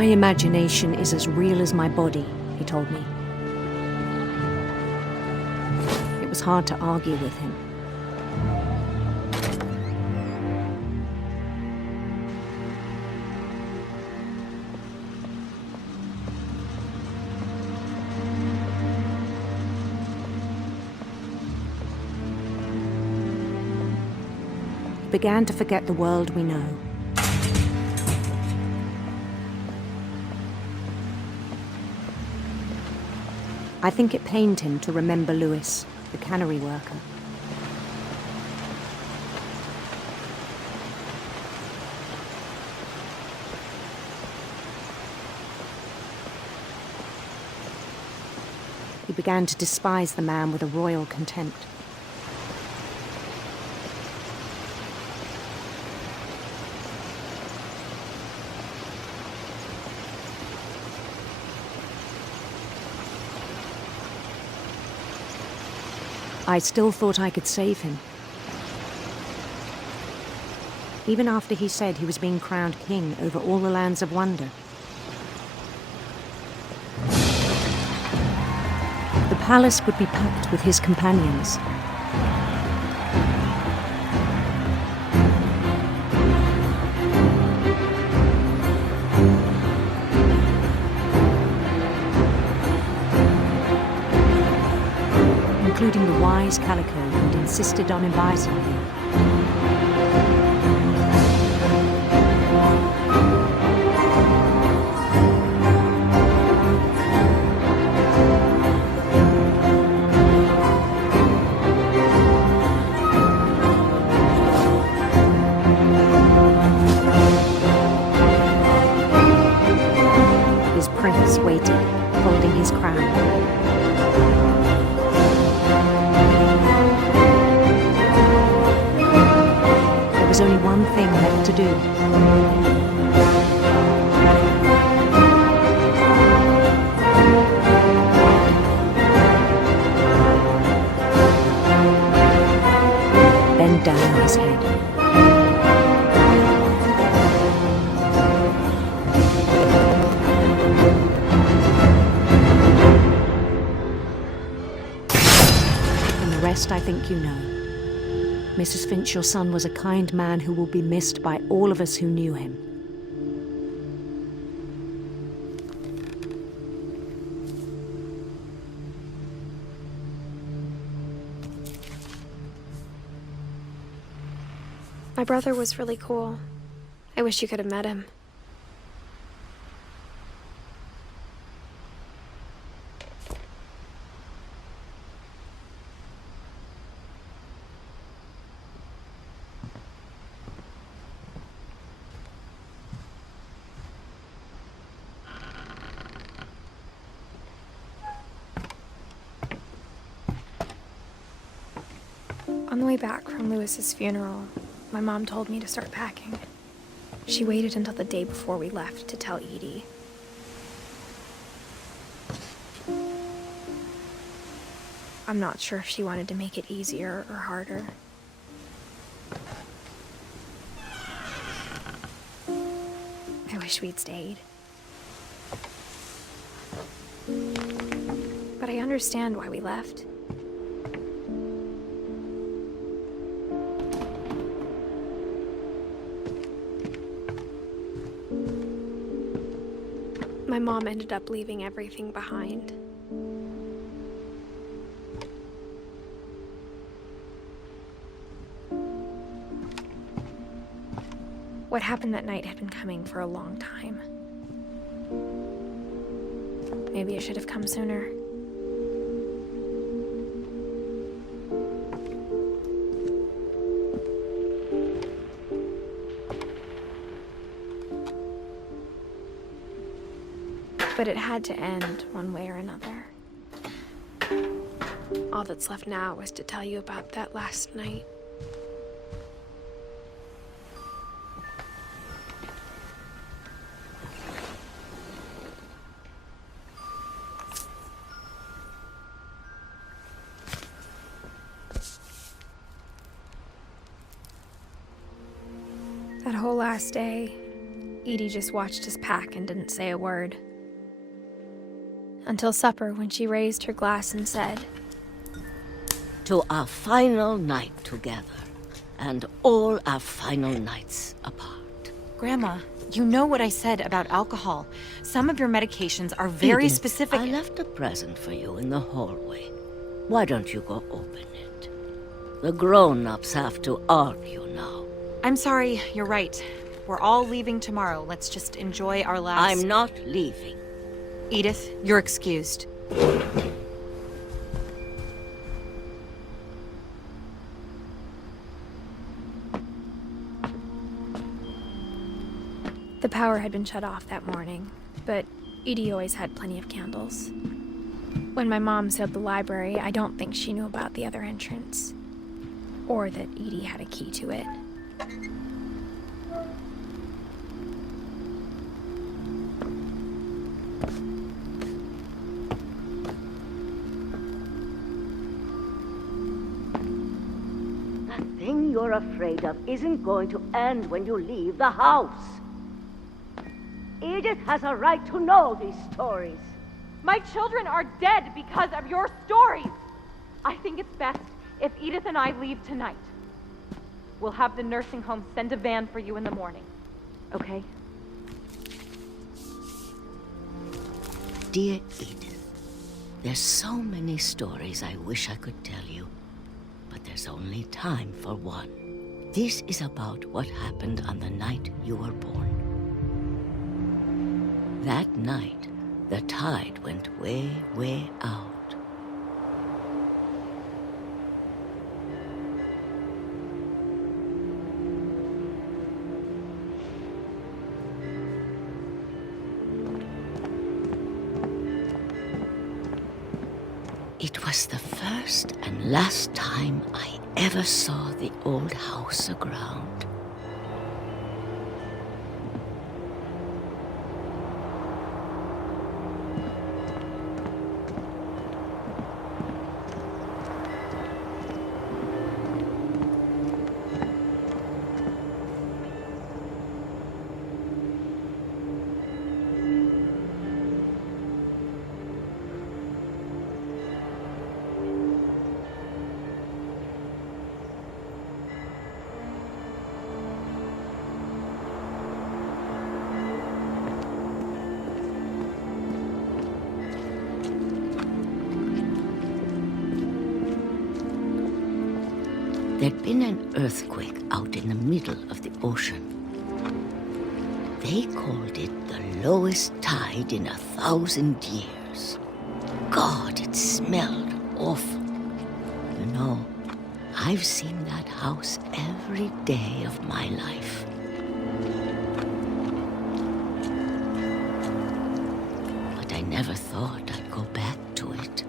My imagination is as real as my body, he told me. It was hard to argue with him. He began to forget the world we know. I think it pained him to remember Lewis, the cannery worker. He began to despise the man with a royal contempt. I still thought I could save him. Even after he said he was being crowned king over all the lands of wonder. The palace would be packed with his companions. Including the wise Calico who'd insisted on inviting him. His prince waited, holding his crown. There was only one thing left to do. Bend down his head. And the rest I think you know. Mrs. Finch, your son was a kind man who will be missed by all of us who knew him. My brother was really cool. I wish you could have met him. On the way back from Lewis's funeral, my mom told me to start packing. She waited until the day before we left to tell Edie. I'm not sure if she wanted to make it easier or harder. I wish we'd stayed. But I understand why we left. My mom ended up leaving everything behind. What happened that night had been coming for a long time. Maybe it should have come sooner. But it had to end one way or another. All that's left now is to tell you about that last night. That whole last day, Edie just watched us pack and didn't say a word. Until supper, when she raised her glass and said, "To our final night together, and all our final nights apart." Grandma, you know what I said about alcohol. Some of your medications are very Edith, specific. I left a present for you in the hallway. Why don't you go open it? The grown-ups have to argue now. I'm sorry, you're right. We're all leaving tomorrow. Let's just enjoy our last... I'm not leaving. Edith, you're excused. the power had been shut off that morning, but Edie always had plenty of candles. When my mom sealed the library, I don't think she knew about the other entrance, or that Edie had a key to it. The thing you're afraid of isn't going to end when you leave the house. Edith has a right to know these stories. My children are dead because of your stories. I think it's best if Edith and I leave tonight. We'll have the nursing home send a van for you in the morning. Okay? Dear Edith, there's so many stories I wish I could tell you, but there's only time for one. This is about what happened on the night you were born. That night, the tide went way, way out. It was the first and last time I ever saw the old house aground. There'd been an earthquake out in the middle of the ocean. They called it the lowest tide in 1,000 years. God, it smelled awful. You know, I've seen that house every day of my life. But I never thought I'd go back to it.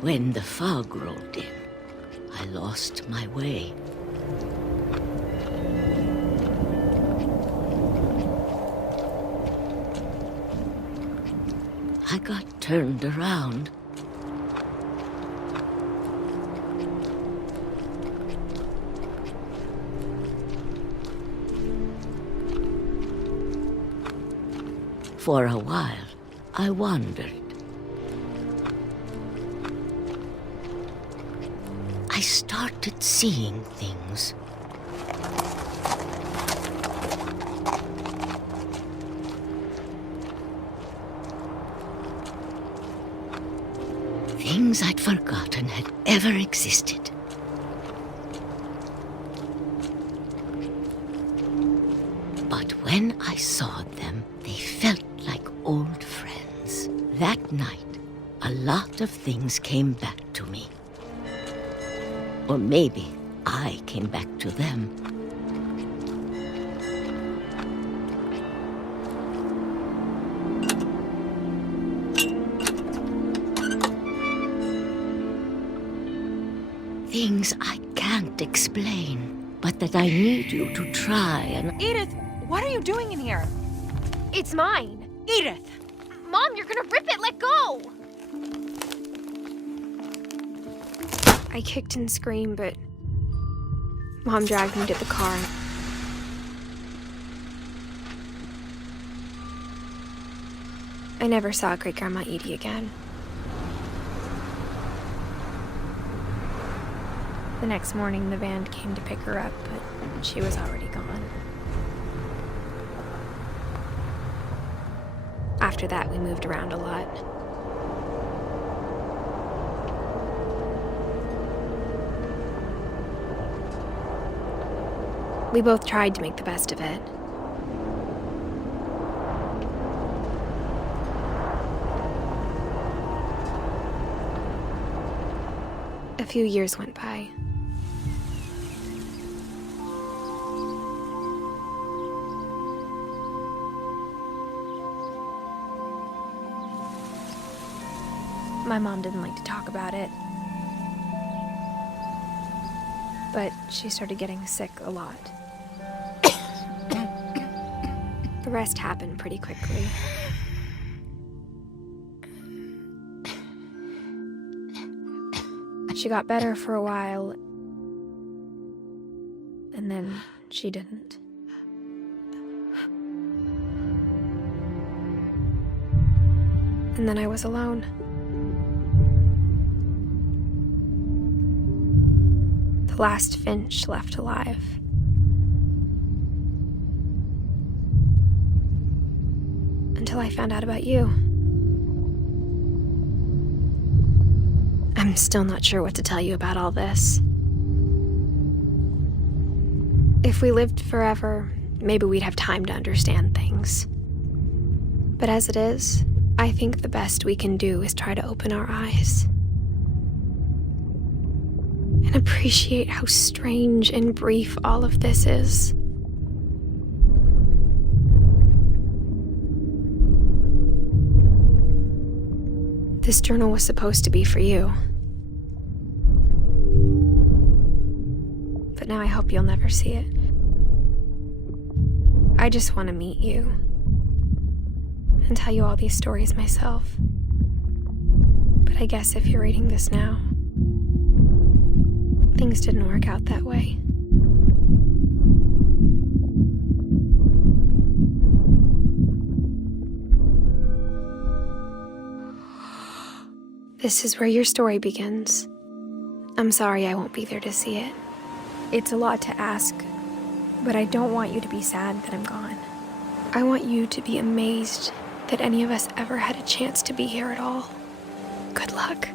When the fog rolled in, I lost my way. I got turned around. For a while, I wandered. I started seeing things. Things I'd forgotten had ever existed. But when I saw them, they felt like old friends. That night, a lot of things came back to me. Or maybe I came back to them. Things I can't explain, but that I need you to try and... Edith, what are you doing in here? It's mine! Edith! Mom, you're gonna rip it! Let go! I kicked and screamed, but Mom dragged me to the car. I never saw Great-Grandma Edie again. The next morning, the van came to pick her up, but she was already gone. After that, we moved around a lot. We both tried to make the best of it. A few years went by. My mom didn't like to talk about it, but she started getting sick a lot. The rest happened pretty quickly. She got better for a while, and then she didn't. And then I was alone. The last Finch left alive. Until I found out about you. I'm still not sure what to tell you about all this. If we lived forever, maybe we'd have time to understand things. But as it is, I think the best we can do is try to open our eyes. And appreciate how strange and brief all of this is. This journal was supposed to be for you. But now I hope you'll never see it. I just want to meet you and tell you all these stories myself. But I guess if you're reading this now, things didn't work out that way. This is where your story begins. I'm sorry I won't be there to see it. It's a lot to ask, but I don't want you to be sad that I'm gone. I want you to be amazed that any of us ever had a chance to be here at all. Good luck.